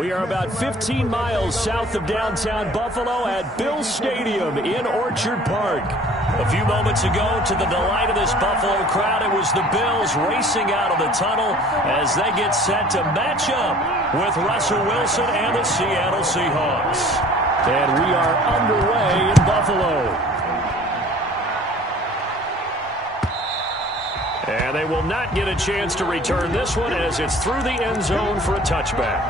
We are about 15 miles south of downtown Buffalo at Bill Stadium in Orchard Park. A few moments ago, to the delight of this Buffalo crowd, it was the Bills racing out of the tunnel as they get set to match up with Russell Wilson and the Seattle Seahawks. And we are underway in Buffalo. And they will not get a chance to return this one as it's through the end zone for a touchback.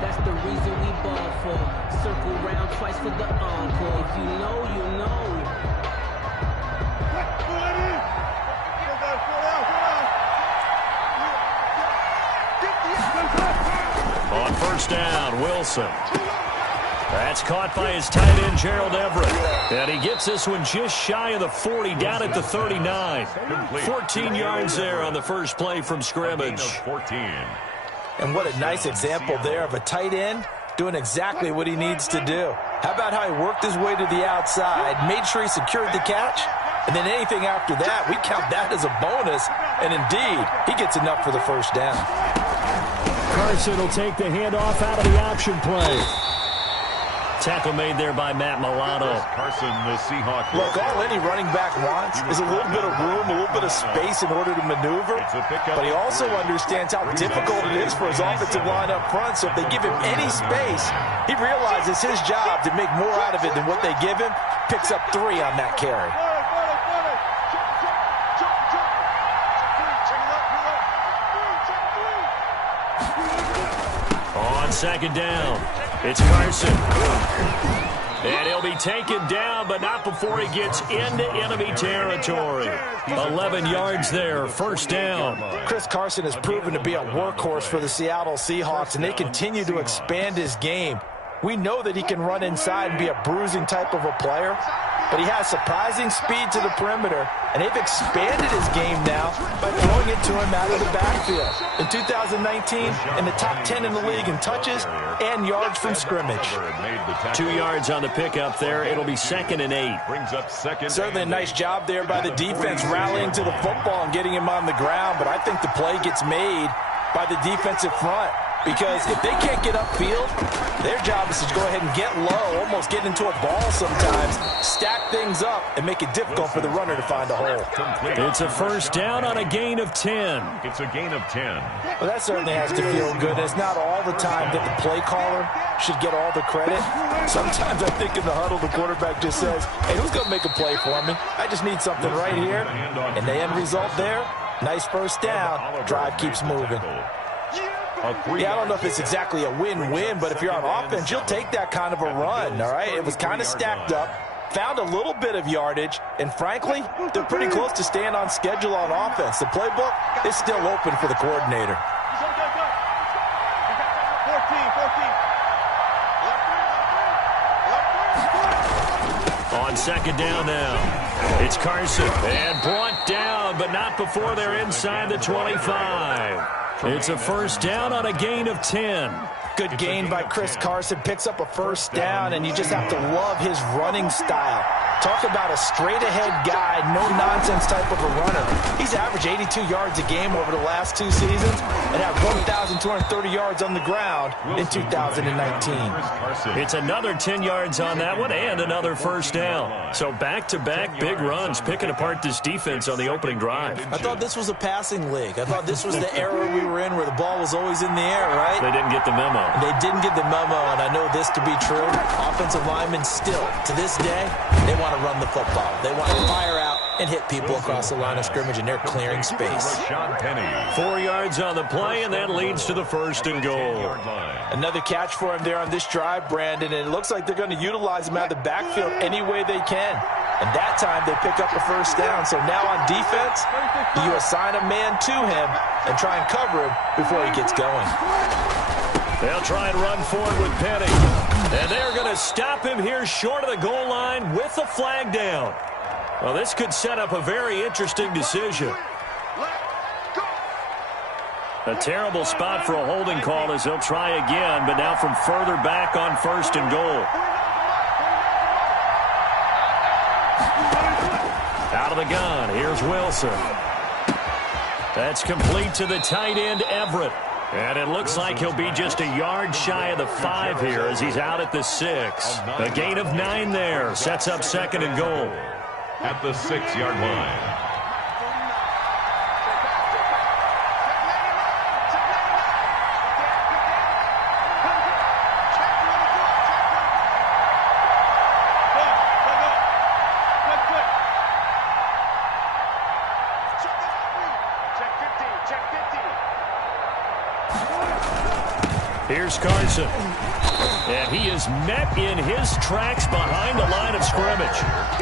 That's the reason we ball for. Circle round twice for the encore. If you know, you know. On first down, Wilson. That's caught by his tight end, Gerald Everett. And he gets this one just shy of the 40, down at the 39. 14 yards there on the first play from scrimmage. And what a nice example there of a tight end doing exactly what he needs to do. How about how he worked his way to the outside, made sure he secured the catch, and then anything after that, we count that as a bonus. And indeed, he gets enough for the first down. Carson will take the handoff out of the option play. Tackle made there by Matt Milano. Carson, the Seahawks. Look, all any running back wants is a little bit of room, a little bit of space in order to maneuver. But he also understands how difficult it is for his offensive line up front. So if they give him any space, he realizes his job to make more out of it than what they give him. Picks up 3 on that carry. On second down, it's Carson. And he'll be taken down, but not before he gets into enemy territory. 11 yards there, first down. Chris Carson has proven to be a workhorse for the Seattle Seahawks, and they continue to expand his game. We know that he can run inside and be a bruising type of a player, but he has surprising speed to the perimeter, and they've expanded his game now by throwing it to him out of the backfield. In 2019, in the top 10 in the league in touches and yards from scrimmage. 2 yards on the pickup there. It'll be 2nd and 8. Certainly a nice job there by the defense rallying to the football and getting him on the ground, but I think the play gets made by the defensive front. Because if they can't get upfield, their job is to go ahead and get low, almost get into a ball sometimes, stack things up, and make it difficult for the runner to find a hole. It's a first down on a gain of 10. It's a gain of 10. Well, that certainly has to feel good. It's not all the time that the play caller should get all the credit. Sometimes I think in the huddle, the quarterback just says, hey, who's going to make a play for me? I just need something right here. And the end result there, nice first down. Drive keeps moving. Yeah, I don't know if it's exactly a win-win, but if you're on offense, you'll take that kind of a run, all right? It was kind of stacked up, found a little bit of yardage, and frankly, they're pretty close to staying on schedule on offense. The playbook is still open for the coordinator. On second down now, it's Carson, and brought down, but not before they're inside the 25. It's a first down on a gain of 10. Good gain by Chris Carson. Picks up a first down, and you just have to love his running style. Talk about a straight-ahead guy, no-nonsense type of a runner. He's averaged 82 yards a game over the last 2 seasons and had 1,230 yards on the ground in 2019. It's another 10 yards on that one and another first down. So back-to-back big runs, picking apart this defense on the opening drive. I thought this was a passing league. I thought this was the era we were in where the ball was always in the air, right? They didn't get the memo. They didn't get the memo, and I know this to be true. Offensive linemen still, to this day, they want to run the football. They want to fire out and hit people across the line of scrimmage, and they're clearing space. 4 yards on the play, and that leads to the first and goal. Another catch for him there on this drive, Brandon, and it looks like they're going to utilize him out of the backfield any way they can. And that time they pick up a first down. So now on defense, you assign a man to him and try and cover him before he gets going. They'll try and run forward with Penny. And they're going to stop him here short of the goal line with a flag down. Well, this could set up a very interesting decision. A terrible spot for a holding call as they'll try again, but now from further back on first and goal. Out of the gun, here's Wilson. That's complete to the tight end, Everett. And it looks like he'll be just a yard shy of the 5 here as he's out at the 6. A gain of 9 there. Sets up 2nd and goal. At the 6-yard line. Here's Carson. And he is met in his tracks behind the line of scrimmage.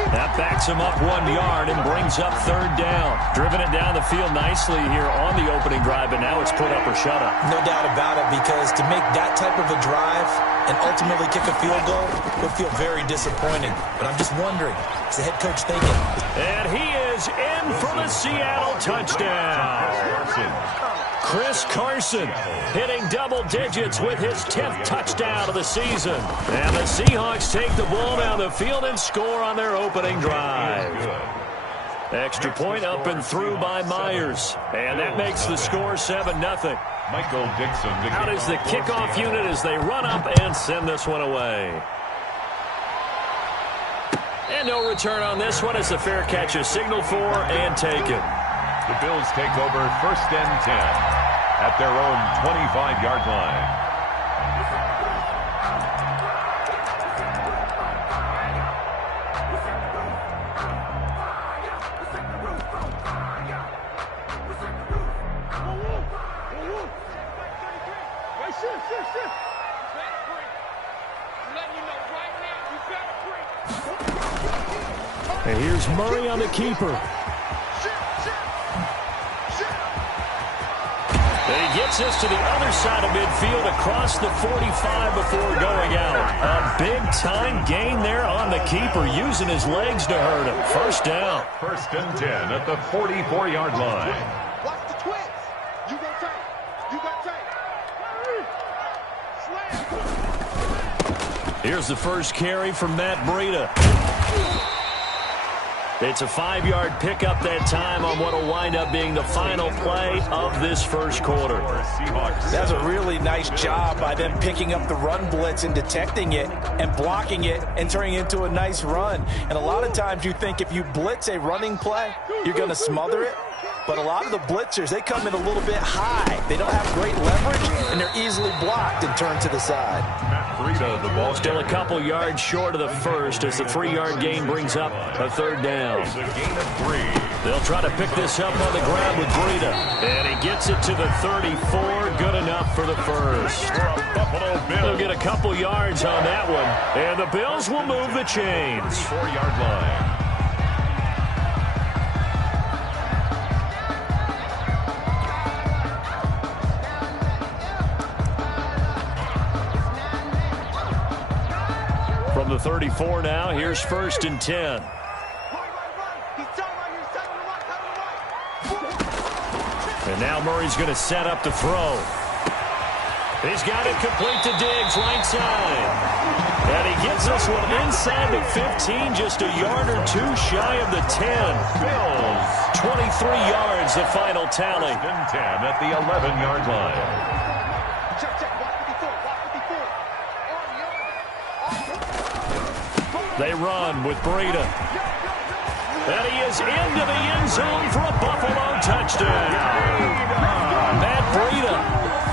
That backs him up 1 yard and brings up 3rd down. Driven it down the field nicely here on the opening drive, but now it's put up or shut up. No doubt about it, because to make that type of a drive and ultimately kick a field goal would feel very disappointing. But I'm just wondering, what's the head coach thinking? And he is in for the Seattle touchdown. Chris Carson hitting double digits with his 10th touchdown of the season. And the Seahawks take the ball down the field and score on their opening drive. Extra point up and through by Myers. And that makes the score 7-0. Michael Dixon. Out is the kickoff unit as they run up and send this one away. And no return on this one as the fair catch is signaled for and taken. The Bills take over 1st and 10 at their own 25-yard line. And here's Murray on the keeper. And he gets this to the other side of midfield across the 45 before going out. A big-time gain there on the keeper, using his legs to hurt him. 1st down. 1st and 10 at the 44-yard line. Watch the twins. You go tight. You got tight. Slam. Here's the first carry from Matt Breida. It's a 5-yard pickup that time on what will wind up being the final play of this first quarter. That's a really nice job by them picking up the run blitz and detecting it and blocking it and turning it into a nice run. And a lot of times you think if you blitz a running play, you're going to smother it. But a lot of the blitzers, they come in a little bit high. They don't have great leverage, and they're easily blocked and turned to the side. The ball still a couple yards short of the first as the 3-yard gain brings up a 3rd down. It's a gain of 3. They'll try to pick this up on the ground with Breida. And he gets it to the 34. Good enough for the first. They'll get a couple yards on that one. And the Bills will move the chains. 4-yard line. From the 34 now, here's 1st and 10. And now Murray's going to set up the throw. He's got it complete to Diggs, right side. And he gets this one inside the 15, just a yard or 2 shy of the 10. Bills. 23 yards, the final tally. 1st and 10 at the 11-yard line. They run with Breida. And he is into the end zone for a Buffalo touchdown. Matt Breida,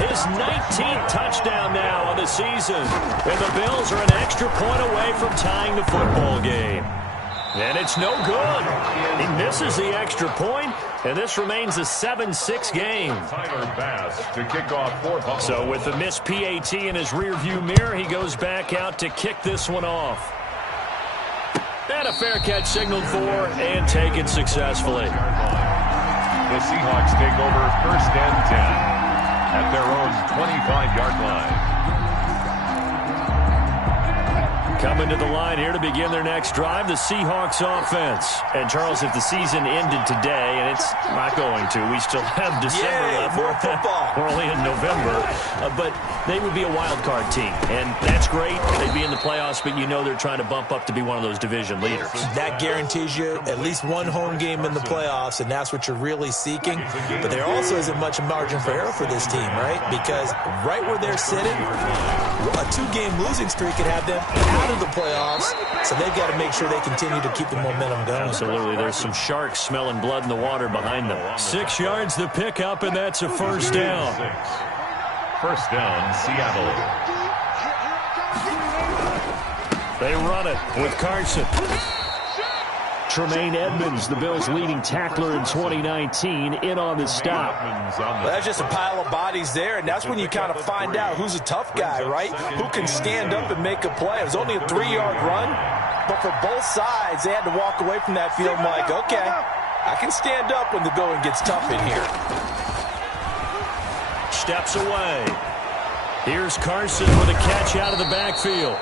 his 19th touchdown now on the season. And the Bills are an extra point away from tying the football game. And it's no good. He misses the extra point, and this remains a 7-6 game. Tyler Bass to kick off for Buffalo. So with the missed PAT in his rearview mirror, he goes back out to kick this one off. And a fair catch signaled for and taken successfully. The Seahawks take over 1st and 10 at their own 25-yard line. Coming to the line here to begin their next drive, the Seahawks offense. And, Charles, if the season ended today, and it's not going to, we still have December left. More football. We're only in November. But they would be a wild card team. And that's great. They'd be in the playoffs, but you know they're trying to bump up to be one of those division leaders. That guarantees you at least one home game in the playoffs, and that's what you're really seeking. But there also isn't much margin for error for this team, right? Because right where they're sitting, a 2-game losing streak could have them out of the playoffs, so they've got to make sure they continue to keep the momentum going. Absolutely. There's some sharks smelling blood in the water behind them. 6 yards the pickup, and that's a first down. First down, Seattle. They run it with Carson. Tremaine Edmonds, the Bills' leading tackler in 2019, in on the stop. Well, that's just a pile of bodies there, and that's when you kind of find out who's a tough guy, right? Who can stand up and make a play. It was only a 3-yard run, but for both sides, they had to walk away from that field like, okay, I can stand up when the going gets tough in here. Steps away. Here's Carson with a catch out of the backfield.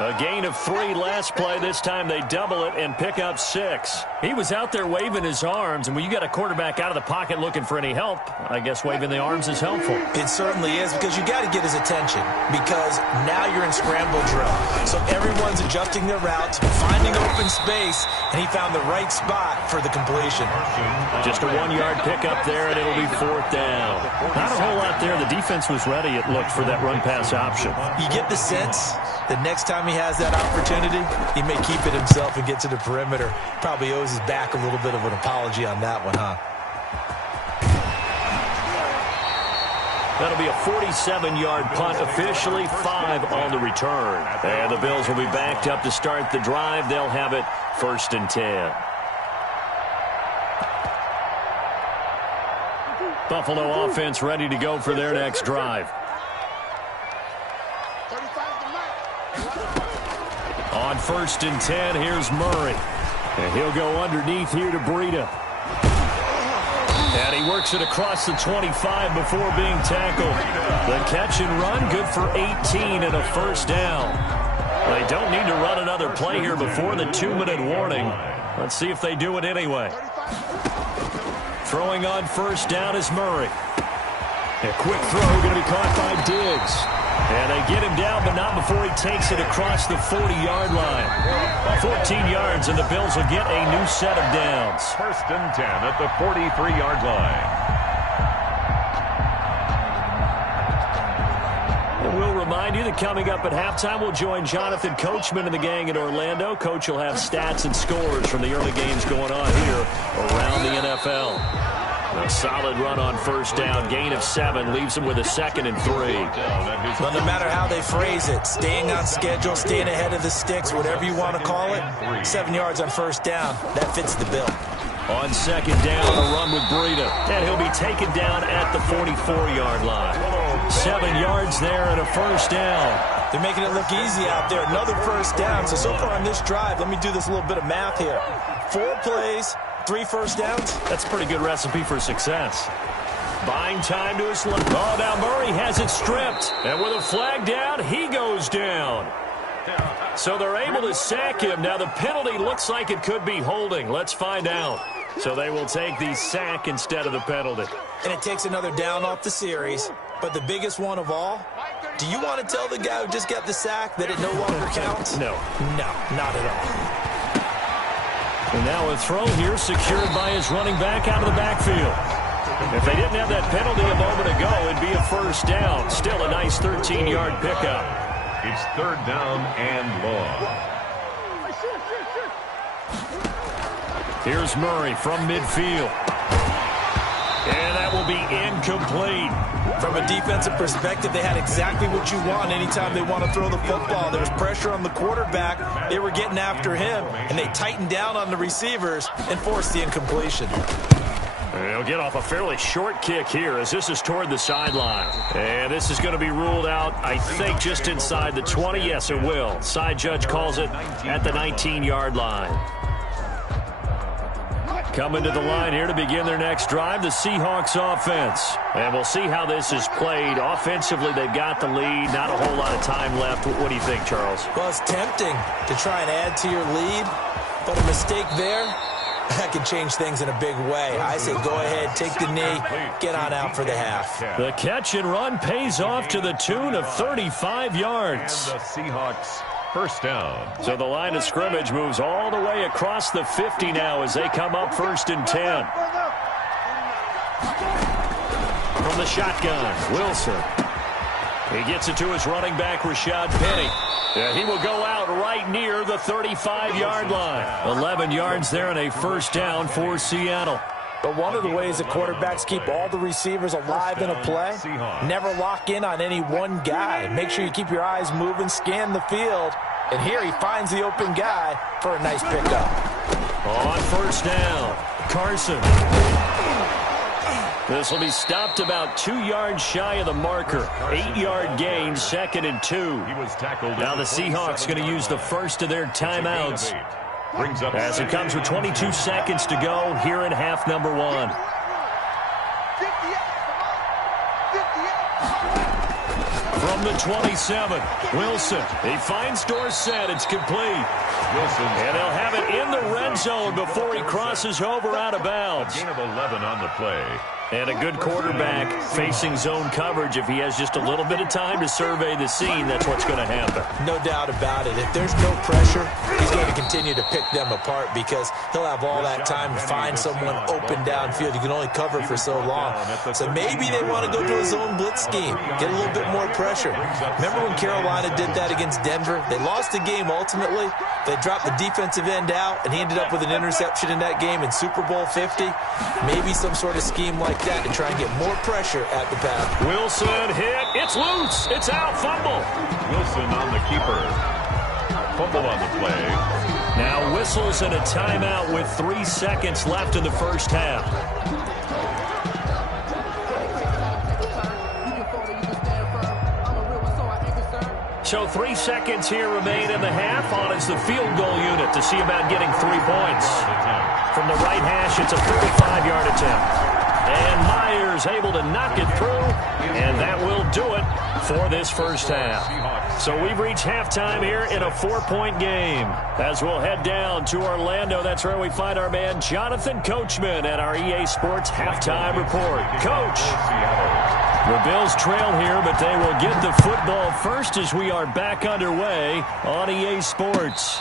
A gain of 3 last play. This time they double it and pick up 6. He was out there waving his arms, and when you got a quarterback out of the pocket looking for any help, I guess waving the arms is helpful. It certainly is, because you got to get his attention, because now you're in scramble drill. So everyone's adjusting their routes, finding open space, and he found the right spot for the completion. Just a 1-yard pickup there, and it'll be 4th down. Not a whole lot there. The defense was ready, it looked, for that run-pass option. You get the sense that next time he has that opportunity, he may keep it himself and get to the perimeter. Probably owes his back a little bit of an apology on that one, huh? That'll be a 47-yard punt, officially 5 on the return. And the Bills will be backed up to start the drive. They'll have it 1st and 10. Buffalo offense ready to go for their next drive. On 1st and 10, here's Murray. And he'll go underneath here to Breida. And he works it across the 25 before being tackled. The catch and run, good for 18 and a first down. They don't need to run another play here before the 2-minute warning. Let's see if they do it anyway. Throwing on 1st down is Murray. A quick throw going to be caught by Diggs. And they get him down, but not before he takes it across the 40-yard line. 14 yards, and the Bills will get a new set of downs. 1st and 10 at the 43-yard line. And we'll remind you that coming up at halftime, we'll join Jonathan Coachman and the gang in Orlando. Coach will have stats and scores from the early games going on here around the NFL. A solid run on 1st down, gain of 7, leaves them with a 2nd and 3. Well, no matter how they phrase it, staying on schedule, staying ahead of the sticks, whatever you want to call it, 7 yards on 1st down, that fits the bill. On 2nd down, a run with Breida, and he'll be taken down at the 44-yard line. 7 yards there and a 1st down. They're making it look easy out there. Another 1st down. So far on this drive, let me do this little bit of math here. 4 plays, 3 1st downs. That's a pretty good recipe for success. Buying time to his left. Oh, now Murray has it stripped. And with a flag down, he goes down. So they're able to sack him. Now the penalty looks like it could be holding. Let's find out. So they will take the sack instead of the penalty. And it takes another down off the series. But the biggest one of all, do you want to tell the guy who just got the sack that it no longer counts? No. No, not at all. And now a throw here secured by his running back out of the backfield. If they didn't have that penalty a moment ago, it'd be a 1st down. Still a nice 13-yard pickup. It's 3rd down and long. Here's Murray from midfield. And that will be incomplete. From a defensive perspective, they had exactly what you want anytime they want to throw the football. There was pressure on the quarterback. They were getting after him, and they tightened down on the receivers and forced the incompletion. They'll get off a fairly short kick here as this is toward the sideline. And this is going to be ruled out, I think, just inside the 20. Yes, it will. Side judge calls it at the 19-yard line. Coming to the line here to begin their next drive, the Seahawks offense. And we'll see how this is played. Offensively, they've got the lead. Not a whole lot of time left. What do you think, Charles? Well, it's tempting to try and add to your lead, but a mistake there, that could change things in a big way. I say go ahead, take the knee, get on out for the half. The catch and run pays off to the tune of 35 yards. And the Seahawks first down. So the line of scrimmage moves all the way across the 50 now as they come up 1st and 10. From the shotgun, Wilson. He gets it to his running back, Rashad Penny. Yeah, he will go out right near the 35-yard line. 11 yards there and a first down for Seattle. But one of the ways that quarterbacks keep all the receivers alive in a play, never lock in on any one guy. Make sure you keep your eyes moving, scan the field. And here he finds the open guy for a nice pickup. On first down, Carson. This will be stopped about 2 yards shy of the marker. 8-yard gain, 2nd and 2. Now the Seahawks going to use the first of their timeouts as it comes with 22 seconds to go here in half number 1. From the 27, Wilson. He finds Dorsett. It's complete. Wilson. And they'll have it in the red zone before he crosses over out of bounds. Gain of 11 on the play. And a good quarterback facing zone coverage. If he has just a little bit of time to survey the scene, that's what's going to happen. No doubt about it. If there's no pressure, he's going to continue to pick them apart because he'll have all that time to find someone open downfield. You can only cover for so long. So maybe they want to go to a zone blitz scheme, get a little bit more pressure. Remember when Carolina did that against Denver? They lost the game ultimately. They dropped the defensive end out, and he ended up with an interception in that game in Super Bowl 50. Maybe some sort of scheme like that to try and get more pressure at the pass. Wilson hit. It's loose. It's out. Fumble. Wilson on the keeper. Fumble on the play. Now whistles and a timeout with 3 seconds left in the first half. So 3 seconds here remain in the half. On is the field goal unit to see about getting 3 points. From the right hash, it's a 35-yard attempt. And Myers able to knock it through, and that will do it for this first half. So we've reached halftime here in a 4-point game. As we'll head down to Orlando, that's where we find our man Jonathan Coachman at our EA Sports Halftime Report. Coach, the Bills trail here, but they will get the football first as we are back underway on EA Sports.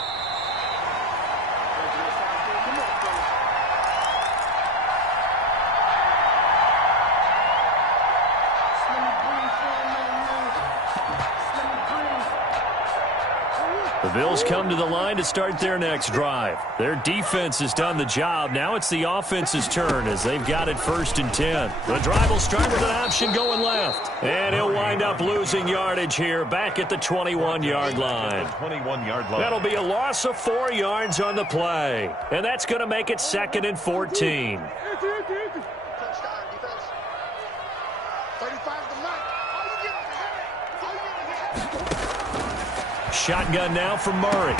The Bills come to the line to start their next drive. Their defense has done the job. Now it's the offense's turn as they've got it 1st and 10. The drive will start with an option going left. And he'll wind up losing yardage here back at the 21-yard line. 21-yard line. That'll be a loss of 4 yards on the play. And that's going to make it 2nd and 14. Touchdown defense. 35 to Mike. Shotgun now from Murray.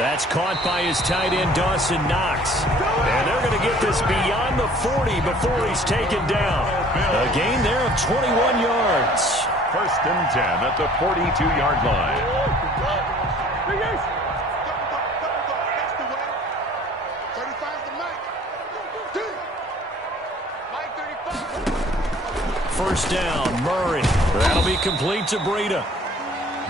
That's caught by his tight end, Dawson Knox. And they're going to get this beyond the 40 before he's taken down. A gain there of 21 yards. 1st and 10 at the 42-yard line. That's the way. 35 to Mike. Mike 35. First down, Murray. That'll be complete to Breida.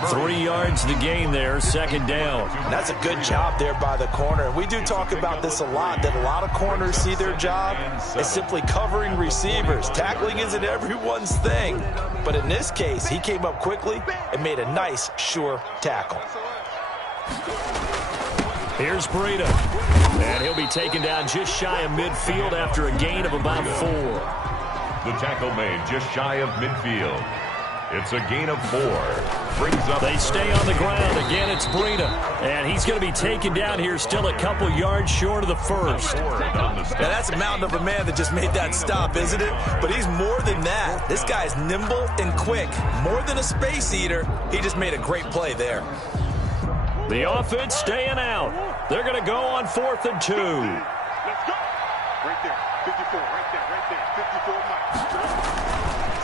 3 yards the gain there, 2nd down. That's a good job there by the corner. We do talk about this a lot, that a lot of corners see their job as simply covering receivers. Tackling isn't everyone's thing. But in this case, he came up quickly and made a nice, sure tackle. Here's Breida. And he'll be taken down just shy of midfield after a gain of about 4. The tackle made just shy of midfield. It's a gain of 4. Brings up. They stay on the ground. Again, it's Breida. And he's going to be taken down here still a couple yards short of the first. Now, that's a mountain of a man that just made that stop, isn't it? But he's more than that. This guy's nimble and quick. More than a space eater. He just made a great play there. The offense staying out. They're going to go on 4th and 2. Let's go. Right there. 54. Right there. 54 Mike.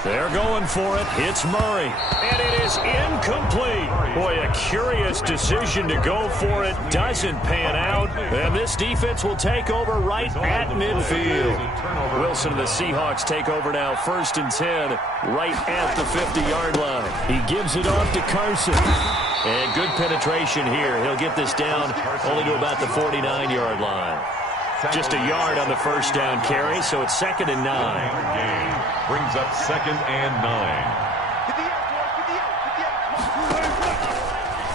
They're going for it. It's Murray. And it is incomplete. Boy, a curious decision to go for it. Doesn't pan out. And this defense will take over right at midfield. Wilson and the Seahawks take over now. 1st and 10 right at the 50-yard line. He gives it off to Carson. And good penetration here. He'll get this down only to about the 49-yard line. Just a yard on the first down carry, so it's 2nd and 9. Brings up 2nd and 9.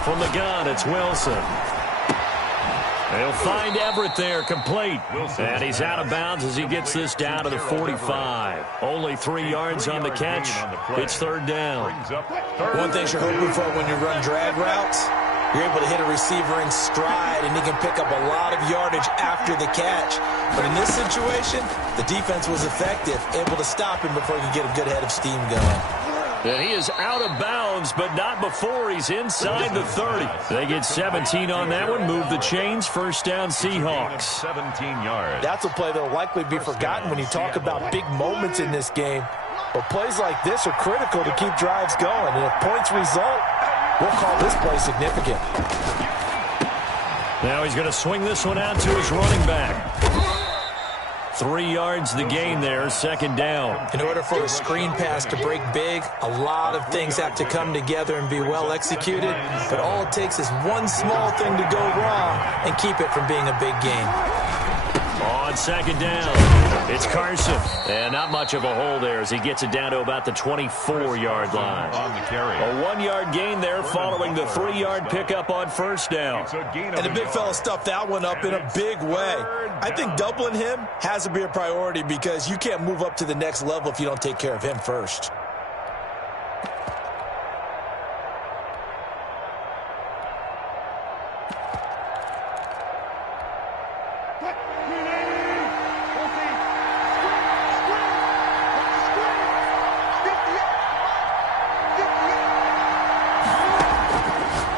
From the gun, it's Wilson. They'll find Everett there, complete. And he's out of bounds as he gets this down to the 45. Only 3 yards on the catch. It's 3rd down. One thing you're hoping for when you run drag routes, you're able to hit a receiver in stride, and he can pick up a lot of yardage after the catch. But in this situation, the defense was effective, able to stop him before he could get a good head of steam going. And he is out of bounds, but not before he's inside the 30. They get 17 on that one, move the chains, 1st down Seahawks. 17 yards. That's a play that will likely be forgotten when you talk about big moments in this game. But plays like this are critical to keep drives going. And if points result, we'll call this play significant. Now he's going to swing this one out to his running back. 3 yards the gain there, 2nd down. In order for a screen pass to break big, a lot of things have to come together and be well executed. But all it takes is one small thing to go wrong and keep it from being a big gain. On 2nd down, it's Carson. And not much of a hole there as he gets it down to about the 24-yard line. On the carry. A 1-yard gain there following the 3-yard pickup on 1st down. And the big fella stuffed that one up in a big way. I think doubling him has to be a priority because you can't move up to the next level if you don't take care of him first.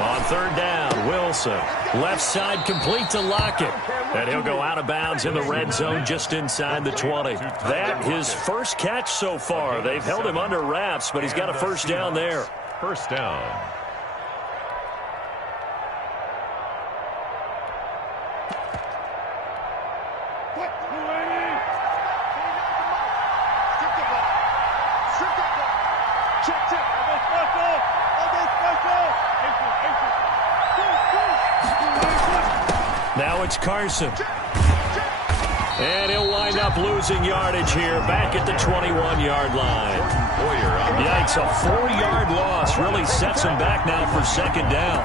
On 3rd down, Wilson. Left side complete to Lockett. And he'll go out of bounds in the red zone just inside the 20. That his first catch so far. They've held him under wraps, but he's got a 1st down there. 1st down. Now it's Carson. And he'll wind up losing yardage here back at the 21-yard line. Yikes, a 4-yard loss really sets him back now for 2nd down.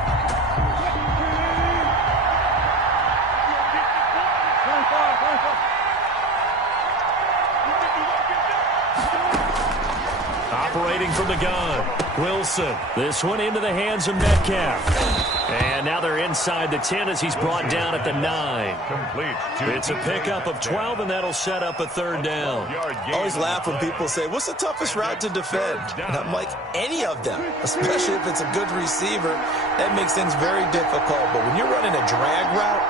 Operating from the gun, Wilson. This one into the hands of Metcalf. And now they're inside the 10 as he's brought down at the 9. Complete. It's a pickup of 12, and that'll set up a 3rd down. I always laugh when people say, what's the toughest route to defend? And I'm like, any of them, especially if it's a good receiver. That makes things very difficult. But when you're running a drag route,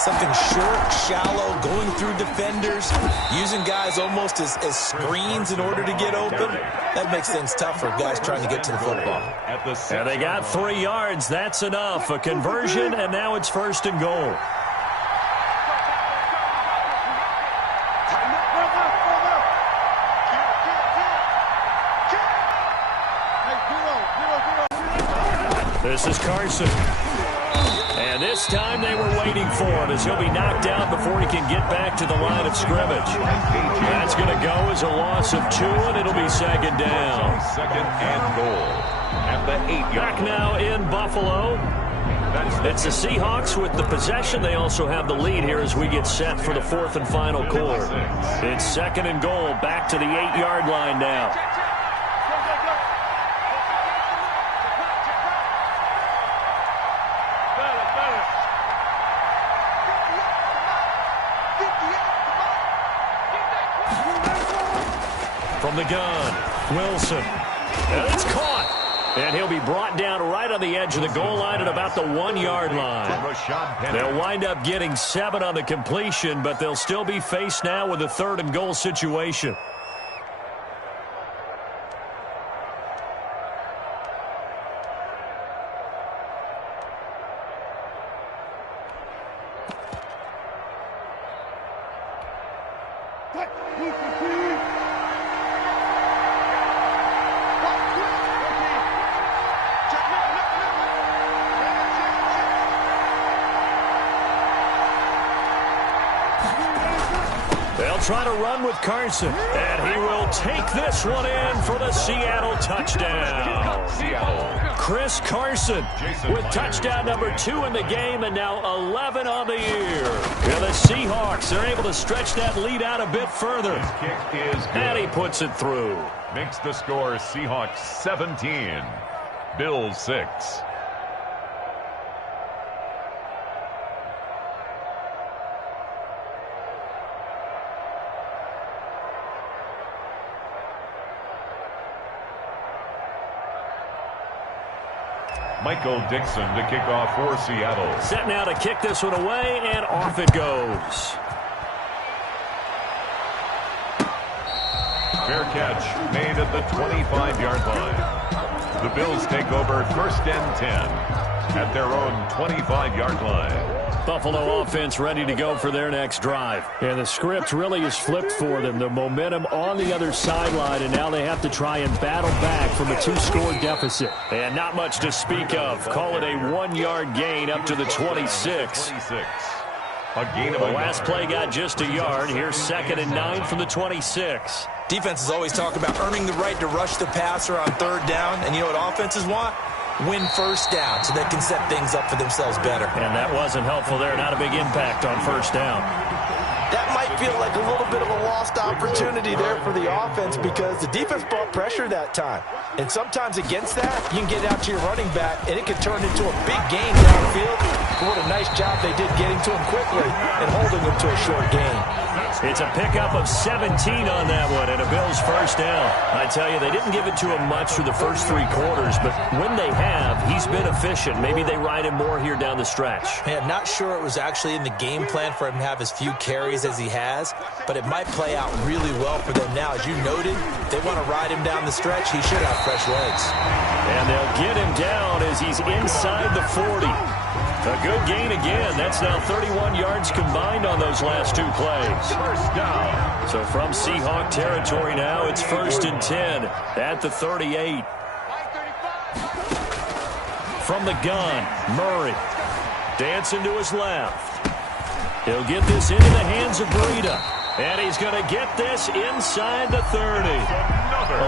something short, shallow, going through defenders, using guys almost as screens in order to get open, that makes things tough for guys trying to get to the football. And they got 3 yards. That's enough. A conversion, and now it's 1st and goal. This is Carson. And this time they were waiting for him as he'll be knocked out before he can get back to the line of scrimmage. That's going to go as a loss of 2, and it'll be 2nd down. 2nd and goal at the 8-yard. Back now in Buffalo. It's the Seahawks with the possession. They also have the lead here as we get set for the 4th and final quarter. It's 2nd and goal, back to the 8-yard line now. From the gun, Wilson. And it's caught. And he'll be brought down right on the edge of the goal line at about the 1-yard line. They'll wind up getting 7 on the completion, but they'll still be faced now with a 3rd and goal situation. They'll try to run with Carson, and he will take this one in for the Seattle touchdown. Chris Carson with touchdown number 2 in the game, and now 11 on the year. And the Seahawks are able to stretch that lead out a bit further. Kick is good. And he puts it through. Makes the score Seahawks 17, Bills 6. Michael Dixon to kick off for Seattle. Set now to kick this one away, and off it goes. Fair catch made at the 25-yard line. The Bills take over 1st and 10 at their own 25-yard line. Buffalo offense ready to go for their next drive. And the script really is flipped for them. The momentum on the other sideline, and now they have to try and battle back from a 2-score deficit. And not much to speak of. Call it a 1-yard gain up to the 26. A gain of the last play got just a yard. Here's 2nd and 9 from the 26. Defenses always talk about earning the right to rush the passer on 3rd down. And you know what offenses want? Win 1st down so they can set things up for themselves better. And that wasn't helpful there. Not a big impact on 1st down. That might feel like a little bit of a lost opportunity there for the offense because the defense brought pressure that time. And sometimes against that, you can get out to your running back, and it can turn into a big gain downfield. What a nice job they did getting to him quickly and holding him to a short gain. It's a pickup of 17 on that one and a Bills 1st down. I tell you, they didn't give it to him much through the first 3 quarters, but when they have, he's been efficient. Maybe they ride him more here down the stretch. Hey, I'm not sure it was actually in the game plan for him to have as few carries as he has, but it might play out really well for them now. As you noted, they want to ride him down the stretch. He should have fresh legs. And they'll get him down as he's inside the 40. A good gain again. That's now 31 yards combined on those last 2 plays. 1st down. So from Seahawk territory now, it's 1st and 10 at the 38. From the gun, Murray dancing to his left. He'll get this into the hands of Breida. And he's going to get this inside the 30.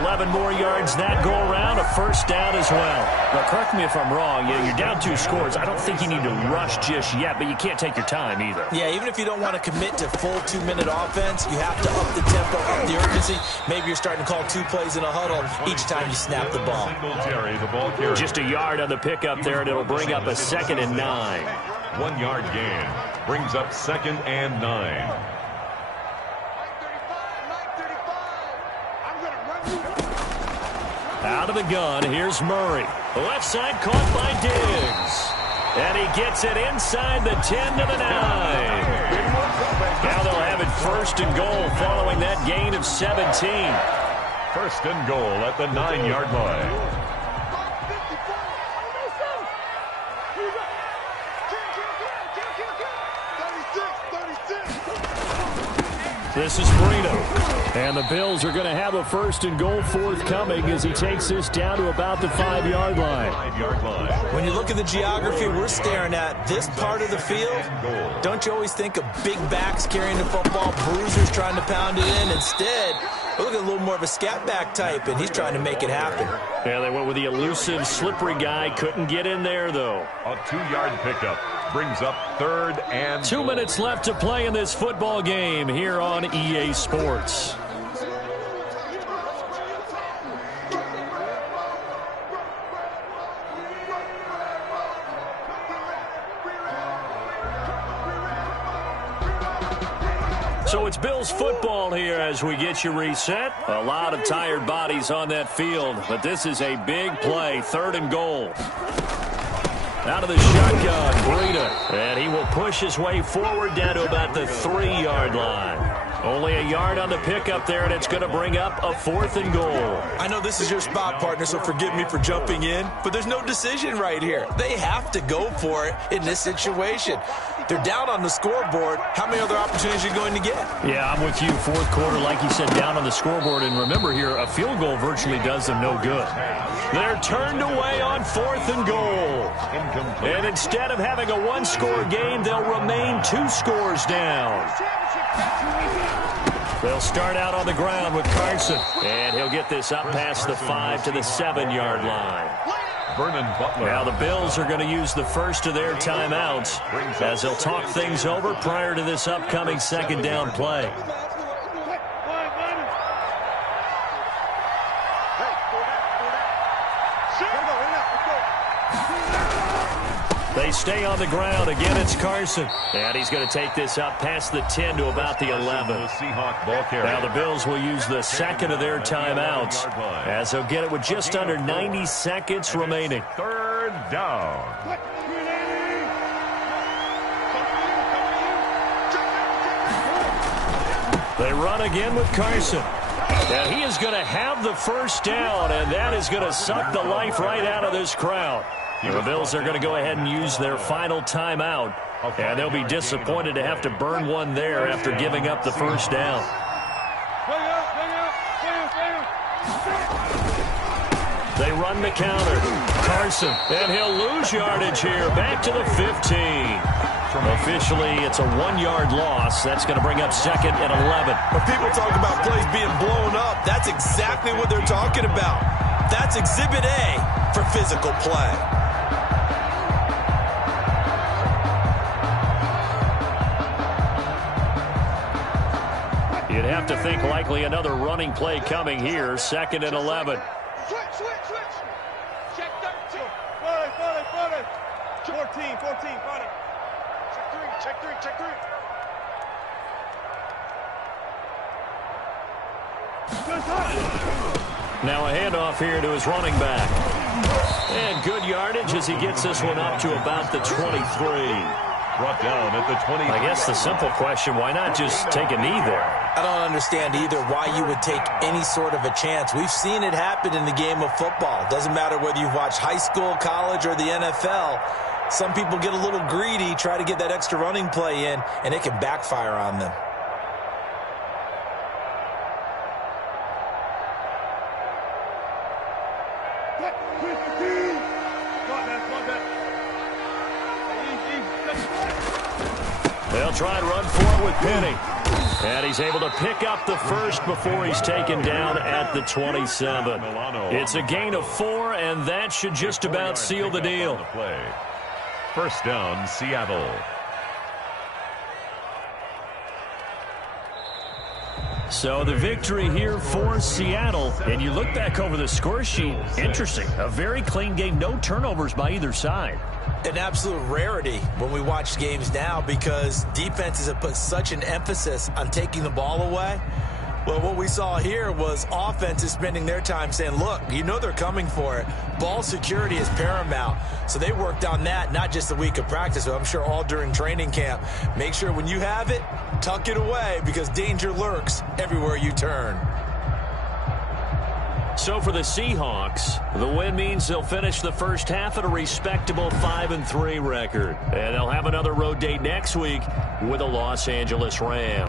11 more yards that go around, a 1st down as well. Now, correct me if I'm wrong. Yeah, you're down 2 scores. I don't think you need to rush just yet, but you can't take your time either. Yeah, even if you don't want to commit to full 2-minute offense, you have to up the tempo, up the urgency. Maybe you're starting to call 2 plays in a huddle each time you snap the ball. Just a yard on the pickup there, and it'll bring up a 2nd and 9. 1-yard gain brings up 2nd and 9. Out of the gun, here's Murray. Left side caught by Diggs. And he gets it inside the 10 to the 9. Now they'll have it 1st and goal following that gain of 17. 1st and goal at the 9-yard line. This is Breida. And the Bills are going to have a 1st and goal forthcoming as he takes this down to about the 5-yard line. When you look at the geography we're staring at, this part of the field, don't you always think of big backs carrying the football, bruisers trying to pound it in? Instead, look at a little more of a scat back type, and he's trying to make it happen. Yeah, they went with the elusive, slippery guy. Couldn't get in there, though. A 2-yard pickup brings up 3rd and 2 minutes left to play in this football game here on EA Sports. So it's Bills football here as we get you reset. A lot of tired bodies on that field, but this is a big play, 3rd and goal. Out of the shotgun, Breida, and he will push his way forward down to about the 3-yard line. Only a yard on the pickup there, and it's going to bring up a 4th and goal. I know this is your spot, partner, so forgive me for jumping in, but there's no decision right here. They have to go for it in this situation. They're down on the scoreboard. How many other opportunities are you going to get? Yeah, I'm with you. 4th quarter, like you said, down on the scoreboard. And remember here, a field goal virtually does them no good. They're turned away on 4th and goal. And instead of having a 1-score game, they'll remain 2 scores down. They'll start out on the ground with Carson. And he'll get this up past the 5 to the 7-yard line. Now the Bills are going to use the first of their timeouts as they'll talk things over prior to this upcoming 2nd down play. They stay on the ground. Again, it's Carson. And he's going to take this up past the 10 to about the 11. Now the Bills will use the 2nd of their timeouts as they'll get it with just under 90 seconds remaining. 3rd down. They run again with Carson. Now he is going to have the 1st down, and that is going to suck the life right out of this crowd. The Bills are going to go ahead and use their final timeout, and they'll be disappointed to have to burn one there after giving up the 1st down. They run the counter. Carson, and he'll lose yardage here. Back to the 15. Officially, it's a 1-yard loss. That's going to bring up 2nd and 11. When people talk about plays being blown up, that's exactly what they're talking about. That's Exhibit A for physical play. You'd have to think likely another running play coming here. 2nd and 11. Switch. Check 13. 14, 40. Check 3. Now a handoff here to his running back. And good yardage as he gets this one up to about the 23. Brought down at the 20. I guess the simple question, why not just take a knee there? I don't understand either why you would take any sort of a chance. We've seen it happen in the game of football. Doesn't matter whether you've watched high school, college, or the NFL. Some people get a little greedy, try to get that extra running play in, and it can backfire on them. They'll try and run for it with Penny. And he's able to pick up the 1st before he's taken down at the 27. It's a gain of 4, and that should just about seal the deal. 1st down, Seattle. So the victory here for Seattle. And you look back over the score sheet, interesting. A very clean game, no turnovers by either side. An absolute rarity when we watch games now because defenses have put such an emphasis on taking the ball away. Well, what we saw here was offenses spending their time saying, look, you know they're coming for it. Ball security is paramount. So they worked on that, not just a week of practice, but I'm sure all during training camp. Make sure when you have it, tuck it away because danger lurks everywhere you turn. So for the Seahawks, the win means they'll finish the 1st half at a respectable 5-3 record. And they'll have another road date next week with the Los Angeles Rams.